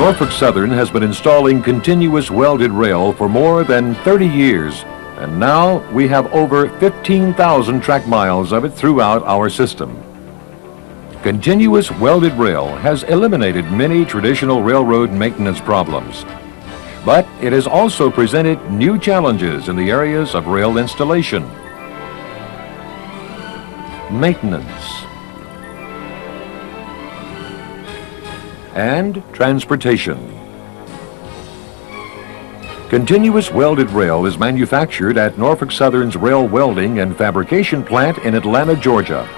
Norfolk Southern has been installing continuous welded rail for more than 30 years, and now we have over 15,000 track miles of it throughout our system. Continuous welded rail has eliminated many traditional railroad maintenance problems, but it has also presented new challenges in the areas of rail installation, maintenance, and transportation. Continuous welded rail is manufactured at Norfolk Southern's Rail Welding and Fabrication Plant in Atlanta, Georgia.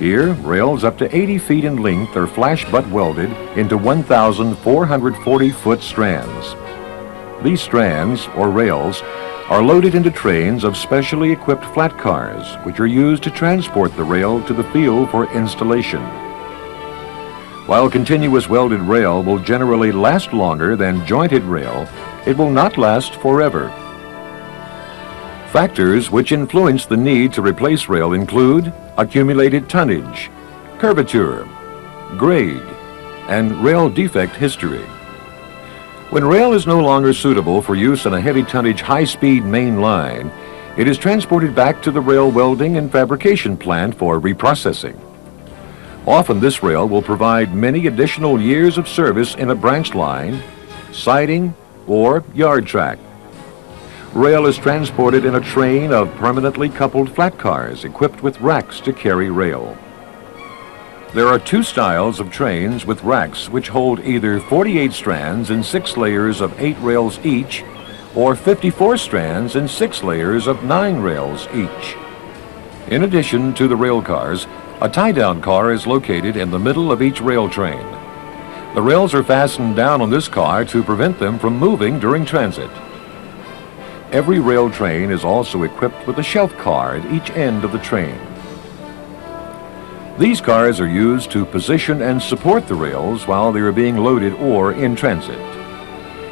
Here, rails up to 80 feet in length are flash butt welded into 1,440-foot strands. These strands, or rails, are loaded into trains of specially equipped flat cars, which are used to transport the rail to the field for installation. While continuous welded rail will generally last longer than jointed rail, it will not last forever. Factors which influence the need to replace rail include accumulated tonnage, curvature, grade, and rail defect history. When rail is no longer suitable for use on a heavy tonnage high-speed main line, it is transported back to the rail welding and fabrication plant for reprocessing. Often this rail will provide many additional years of service in a branch line, siding, or yard track. Rail is transported in a train of permanently coupled flat cars equipped with racks to carry rail. There are two styles of trains with racks which hold either 48 strands and 6 layers of 8 rails each, or 54 strands and 6 layers of 9 rails each. In addition to the rail cars, a tie-down car is located in the middle of each rail train. The rails are fastened down on this car to prevent them from moving during transit. Every rail train is also equipped with a shelf car at each end of the train. These cars are used to position and support the rails while they are being loaded or in transit.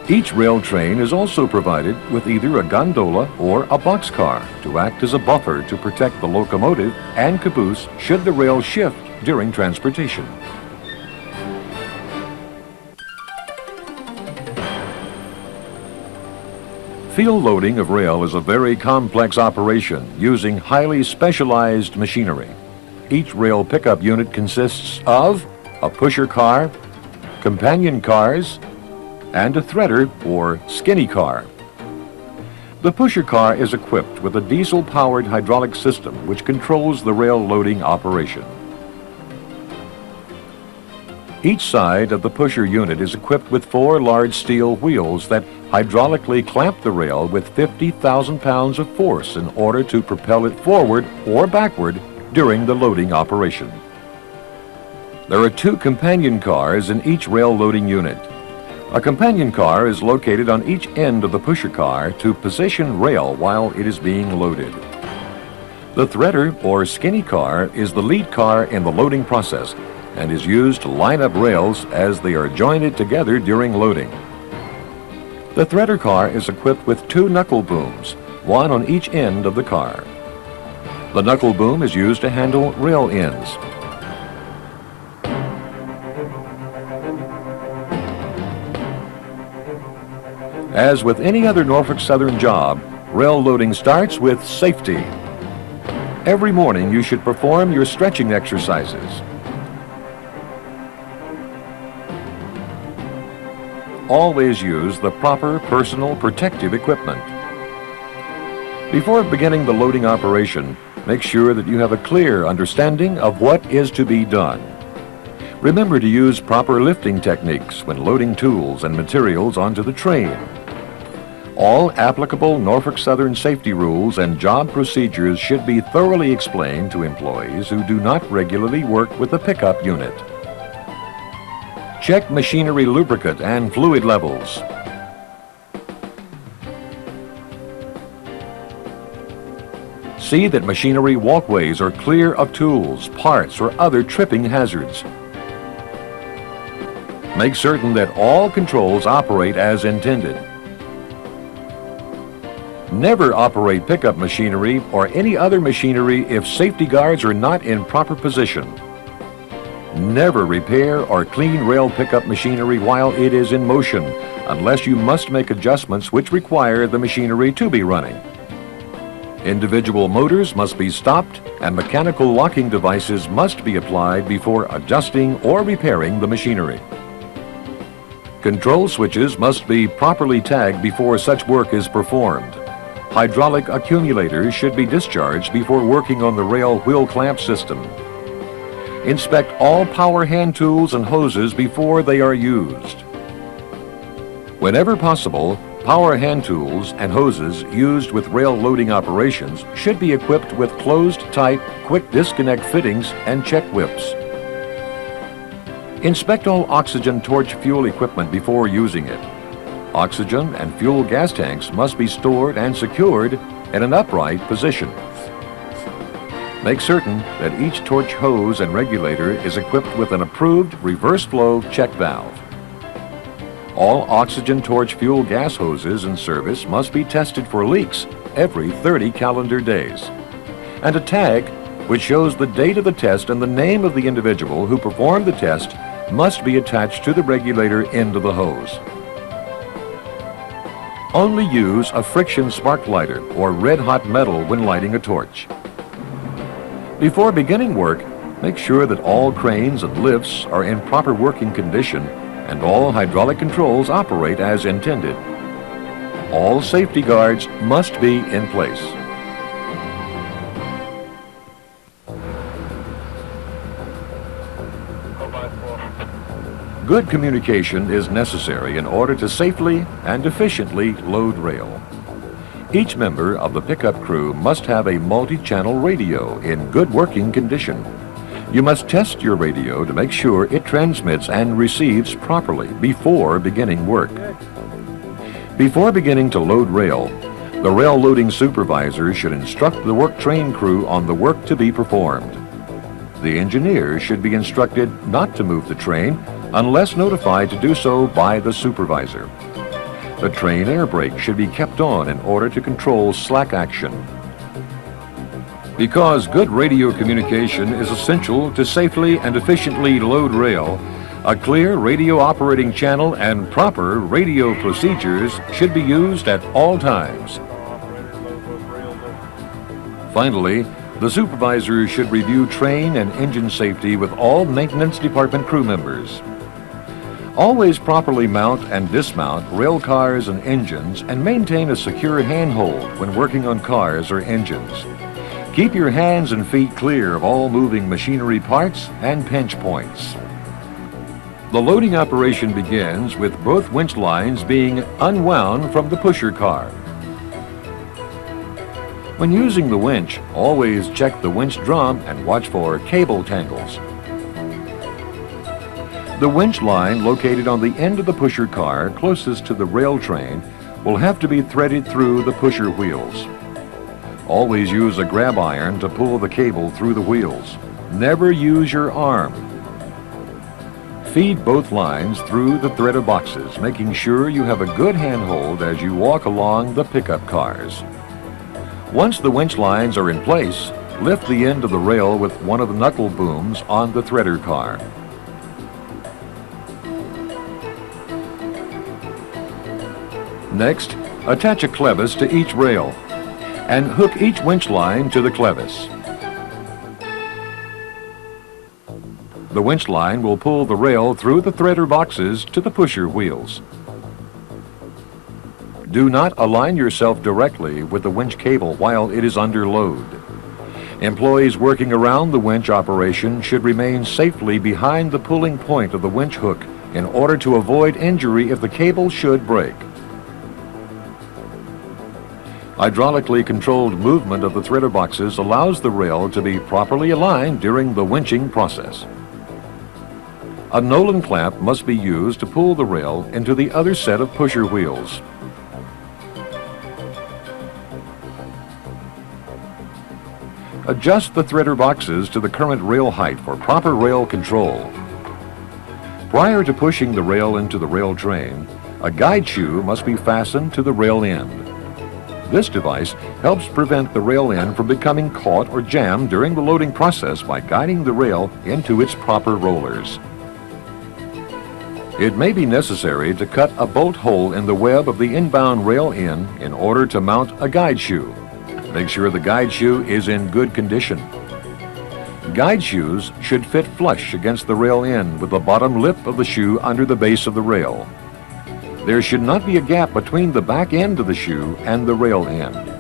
Each rail train is also provided with either a gondola or a boxcar to act as a buffer to protect the locomotive and caboose should the rail shift during transportation. Field loading of rail is a very complex operation using highly specialized machinery. Each rail pickup unit consists of a pusher car, companion cars, and a threader or skinny car. The pusher car is equipped with a diesel-powered hydraulic system which controls the rail loading operation. Each side of the pusher unit is equipped with 4 large steel wheels that hydraulically clamp the rail with 50,000 pounds of force in order to propel it forward or backward during the loading operation. There are 2 companion cars in each rail loading unit. A companion car is located on each end of the pusher car to position rail while it is being loaded. The threader or skinny car is the lead car in the loading process and is used to line up rails as they are jointed together during loading. The threader car is equipped with 2 knuckle booms, one on each end of the car. The knuckle boom is used to handle rail ends. As with any other Norfolk Southern job, rail loading starts with safety. Every morning you should perform your stretching exercises. Always use the proper personal protective equipment. Before beginning the loading operation, make sure that you have a clear understanding of what is to be done. Remember to use proper lifting techniques when loading tools and materials onto the train. All applicable Norfolk Southern safety rules and job procedures should be thoroughly explained to employees who do not regularly work with the pickup unit. Check machinery lubricant and fluid levels. See that machinery walkways are clear of tools, parts, or other tripping hazards. Make certain that all controls operate as intended. Never operate pickup machinery or any other machinery if safety guards are not in proper position. Never repair or clean rail pickup machinery while it is in motion, unless you must make adjustments which require the machinery to be running. Individual motors must be stopped and mechanical locking devices must be applied before adjusting or repairing the machinery. Control switches must be properly tagged before such work is performed. Hydraulic accumulators should be discharged before working on the rail wheel clamp system. Inspect all power hand tools and hoses before they are used. Whenever possible, power hand tools and hoses used with rail loading operations should be equipped with closed-type quick disconnect fittings and check whips. Inspect all oxygen torch fuel equipment before using it. Oxygen and fuel gas tanks must be stored and secured in an upright position. Make certain that each torch hose and regulator is equipped with an approved reverse flow check valve. All oxygen torch fuel gas hoses in service must be tested for leaks every 30 calendar days. And a tag which shows the date of the test and the name of the individual who performed the test must be attached to the regulator end of the hose. Only use a friction spark lighter or red-hot metal when lighting a torch. Before beginning work, make sure that all cranes and lifts are in proper working condition and all hydraulic controls operate as intended. All safety guards must be in place. Good communication is necessary in order to safely and efficiently load rail. Each member of the pickup crew must have a multi-channel radio in good working condition. You must test your radio to make sure it transmits and receives properly before beginning work. Before beginning to load rail, the rail loading supervisor should instruct the work train crew on the work to be performed. The engineer should be instructed not to move the train unless notified to do so by the supervisor. The train air brake should be kept on in order to control slack action. Because good radio communication is essential to safely and efficiently load rail, a clear radio operating channel and proper radio procedures should be used at all times. Finally, the supervisor should review train and engine safety with all maintenance department crew members. Always properly mount and dismount rail cars and engines and maintain a secure handhold when working on cars or engines. Keep your hands and feet clear of all moving machinery parts and pinch points. The loading operation begins with both winch lines being unwound from the pusher car. When using the winch, always check the winch drum and watch for cable tangles. The winch line located on the end of the pusher car closest to the rail train will have to be threaded through the pusher wheels. Always use a grab iron to pull the cable through the wheels. Never use your arm. Feed both lines through the threaded boxes, making sure you have a good handhold as you walk along the pickup cars. Once the winch lines are in place, lift the end of the rail with one of the knuckle booms on the threader car. Next, attach a clevis to each rail and hook each winch line to the clevis. The winch line will pull the rail through the threader boxes to the pusher wheels. Do not align yourself directly with the winch cable while it is under load. Employees working around the winch operation should remain safely behind the pulling point of the winch hook in order to avoid injury if the cable should break. Hydraulically controlled movement of the threader boxes allows the rail to be properly aligned during the winching process. A Nolan clamp must be used to pull the rail into the other set of pusher wheels. Adjust the threader boxes to the current rail height for proper rail control. Prior to pushing the rail into the rail train, a guide shoe must be fastened to the rail end. This device helps prevent the rail end from becoming caught or jammed during the loading process by guiding the rail into its proper rollers. It may be necessary to cut a bolt hole in the web of the inbound rail end in order to mount a guide shoe. Make sure the guide shoe is in good condition. Guide shoes should fit flush against the rail end with the bottom lip of the shoe under the base of the rail. There should not be a gap between the back end of the shoe and the rail end.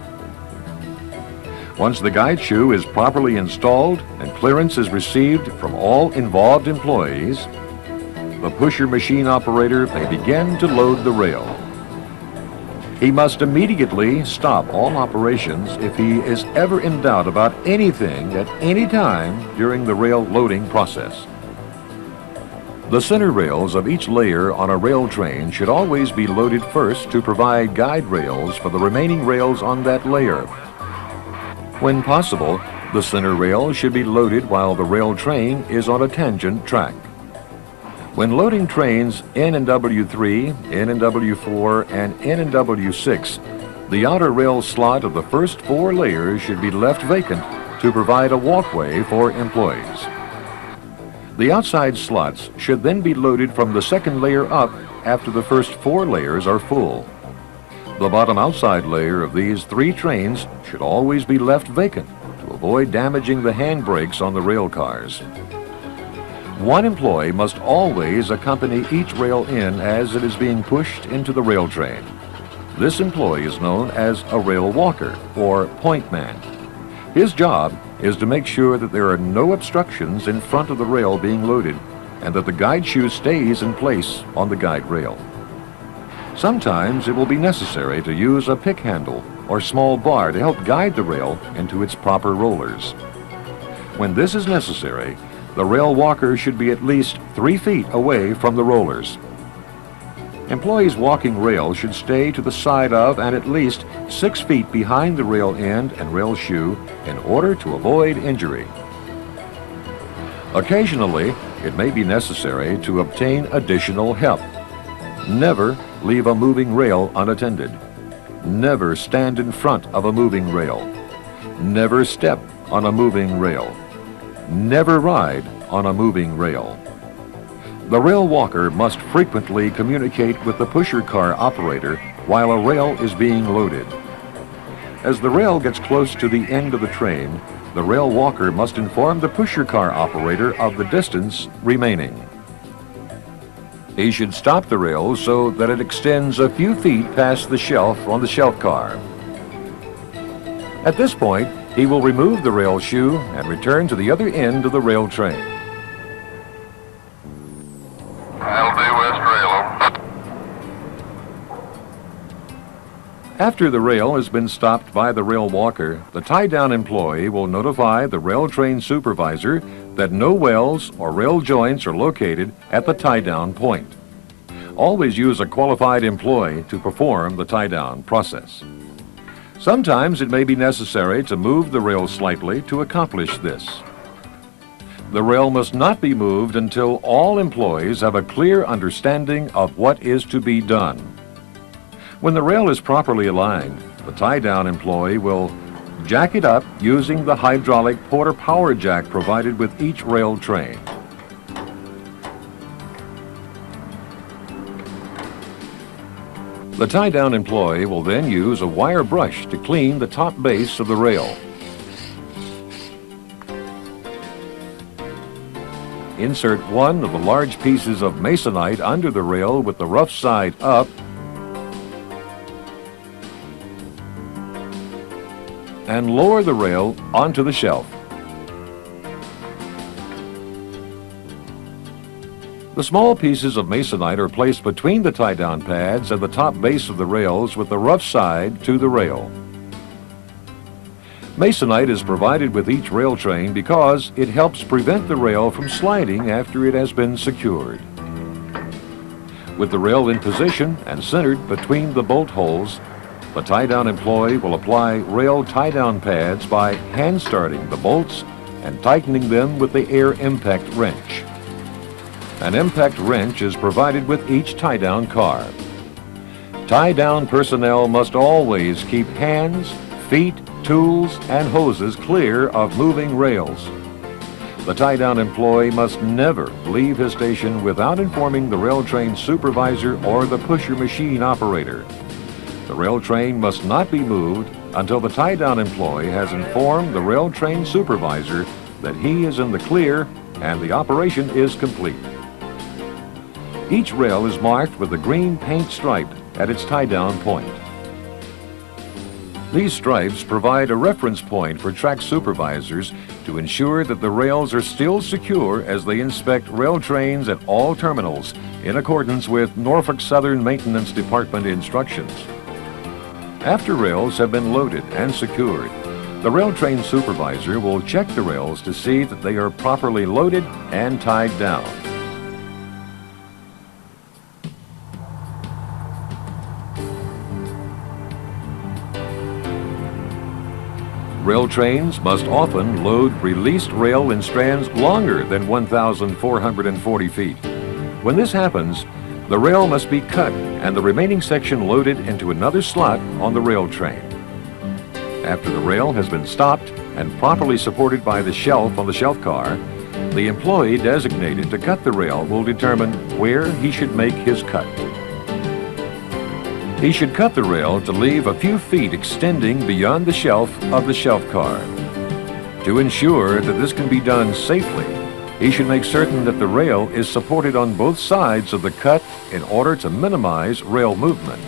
Once the guide shoe is properly installed and clearance is received from all involved employees, the pusher machine operator may begin to load the rail. He must immediately stop all operations if he is ever in doubt about anything at any time during the rail loading process. The center rails of each layer on a rail train should always be loaded first to provide guide rails for the remaining rails on that layer. When possible, the center rail should be loaded while the rail train is on a tangent track. When loading trains N and W3, N and W4, and N and W6, the outer rail slot of the first 4 layers should be left vacant to provide a walkway for employees. The outside slots should then be loaded from the second layer up after the first 4 layers are full. The bottom outside layer of these 3 trains should always be left vacant to avoid damaging the handbrakes on the rail cars. One employee must always accompany each rail in as it is being pushed into the rail train. This employee is known as a rail walker or point man. His job is to make sure that there are no obstructions in front of the rail being loaded and that the guide shoe stays in place on the guide rail. Sometimes it will be necessary to use a pick handle or small bar to help guide the rail into its proper rollers. When this is necessary, the rail walker should be at least 3 feet away from the rollers. Employees walking rail should stay to the side of and at least 6 feet behind the rail end and rail shoe in order to avoid injury. Occasionally, it may be necessary to obtain additional help. Never leave a moving rail unattended. Never stand in front of a moving rail. Never step on a moving rail. Never ride on a moving rail. The rail walker must frequently communicate with the pusher car operator while a rail is being loaded. As the rail gets close to the end of the train, the rail walker must inform the pusher car operator of the distance remaining. He should stop the rail so that it extends a few feet past the shelf on the shelf car. At this point, he will remove the rail shoe and return to the other end of the rail train. After the rail has been stopped by the rail walker, the tie-down employee will notify the rail train supervisor that no wells or rail joints are located at the tie-down point. Always use a qualified employee to perform the tie-down process. Sometimes it may be necessary to move the rail slightly to accomplish this. The rail must not be moved until all employees have a clear understanding of what is to be done. When the rail is properly aligned, the tie-down employee will jack it up using the hydraulic Porter power jack provided with each rail train. The tie-down employee will then use a wire brush to clean the top base of the rail. Insert one of the large pieces of masonite under the rail with the rough side up and lower the rail onto the shelf. The small pieces of masonite are placed between the tie-down pads and the top base of the rails with the rough side to the rail. Masonite is provided with each rail train because it helps prevent the rail from sliding after it has been secured. With the rail in position and centered between the bolt holes, the tie-down employee will apply rail tie-down pads by hand-starting the bolts and tightening them with the air impact wrench. An impact wrench is provided with each tie-down car. Tie-down personnel must always keep hands, feet, tools, and hoses clear of moving rails. The tie-down employee must never leave his station without informing the rail train supervisor or the pusher machine operator. The rail train must not be moved until the tie-down employee has informed the rail train supervisor that he is in the clear and the operation is complete. Each rail is marked with a green paint stripe at its tie-down point. These stripes provide a reference point for track supervisors to ensure that the rails are still secure as they inspect rail trains at all terminals in accordance with Norfolk Southern Maintenance Department instructions. After rails have been loaded and secured, the rail train supervisor will check the rails to see that they are properly loaded and tied down. Rail trains must often load released rail in strands longer than 1,440 feet. When this happens, the rail must be cut and the remaining section loaded into another slot on the rail train. After the rail has been stopped and properly supported by the shelf on the shelf car, the employee designated to cut the rail will determine where he should make his cut. He should cut the rail to leave a few feet extending beyond the shelf of the shelf car. To ensure that this can be done safely, he should make certain that the rail is supported on both sides of the cut in order to minimize rail movement.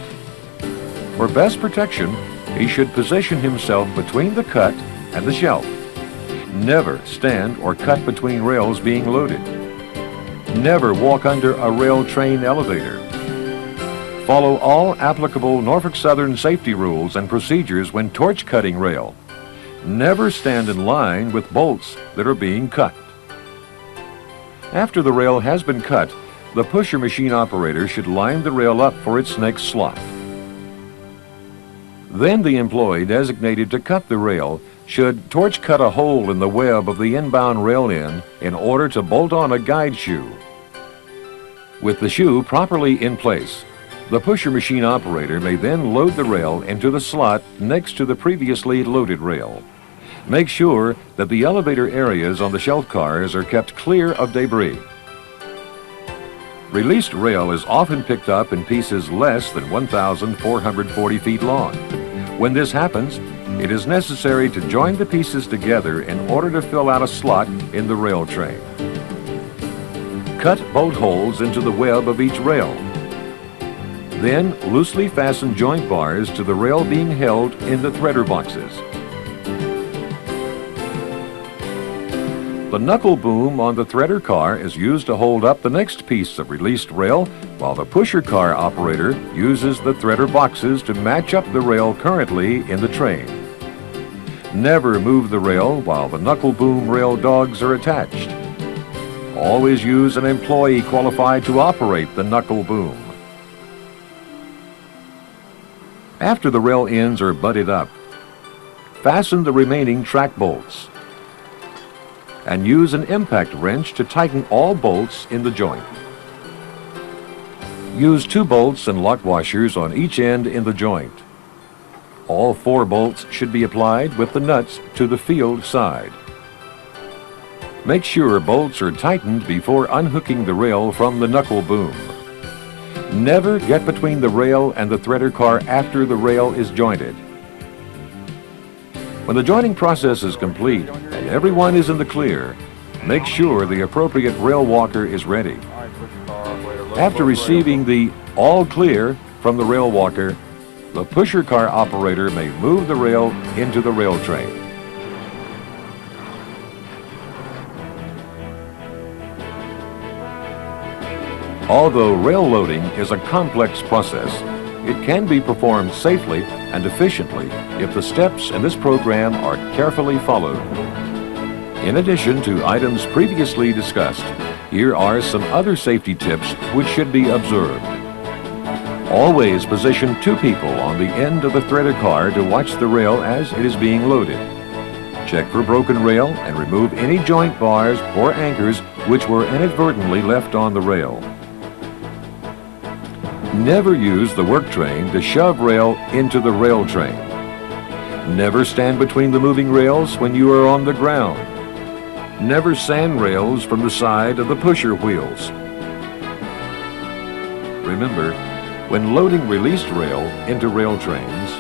For best protection, he should position himself between the cut and the shelf. Never stand or cut between rails being loaded. Never walk under a rail train elevator. Follow all applicable Norfolk Southern safety rules and procedures when torch cutting rail. Never stand in line with bolts that are being cut. After the rail has been cut, the pusher machine operator should line the rail up for its next slot. Then the employee designated to cut the rail should torch cut a hole in the web of the inbound rail end in order to bolt on a guide shoe. With the shoe properly in place, the pusher machine operator may then load the rail into the slot next to the previously loaded rail. Make sure that the elevator areas on the shelf cars are kept clear of debris. Released rail is often picked up in pieces less than 1,440 feet long. When this happens, it is necessary to join the pieces together in order to fill out a slot in the rail train. Cut bolt holes into the web of each rail. Then loosely fasten joint bars to the rail being held in the threader boxes. The knuckle boom on the threader car is used to hold up the next piece of released rail, while the pusher car operator uses the threader boxes to match up the rail currently in the train. Never move the rail while the knuckle boom rail dogs are attached. Always use an employee qualified to operate the knuckle boom. After the rail ends are butted up, fasten the remaining track bolts and use an impact wrench to tighten all bolts in the joint. Use 2 bolts and lock washers on each end in the joint. All 4 bolts should be applied with the nuts to the field side. Make sure bolts are tightened before unhooking the rail from the knuckle boom. Never get between the rail and the threader car after the rail is jointed. When the joining process is complete and everyone is in the clear, make sure the appropriate rail walker is ready. After receiving the all clear from the rail walker, the pusher car operator may move the rail into the rail train. Although rail loading is a complex process, it can be performed safely and efficiently if the steps in this program are carefully followed. In addition to items previously discussed, here are some other safety tips which should be observed. Always position 2 people on the end of the threader car to watch the rail as it is being loaded. Check for broken rail and remove any joint bars or anchors which were inadvertently left on the rail. Never use the work train to shove rail into the rail train. Never stand between the moving rails when you are on the ground. Never sand rails from the side of the pusher wheels. Remember, when loading released rail into rail trains,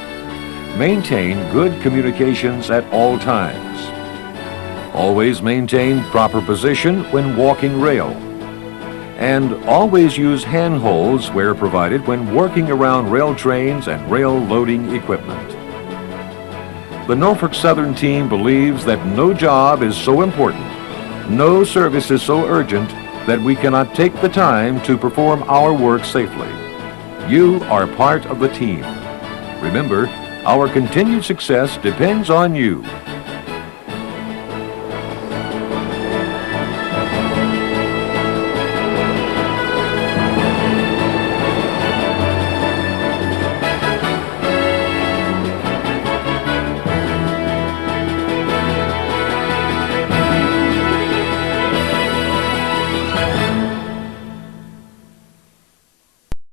maintain good communications at all times. Always maintain proper position when walking rail. And always use handholds where provided when working around rail trains and rail loading equipment. The Norfolk Southern team believes that no job is so important, no service is so urgent that we cannot take the time to perform our work safely. You are part of the team. Remember, our continued success depends on you.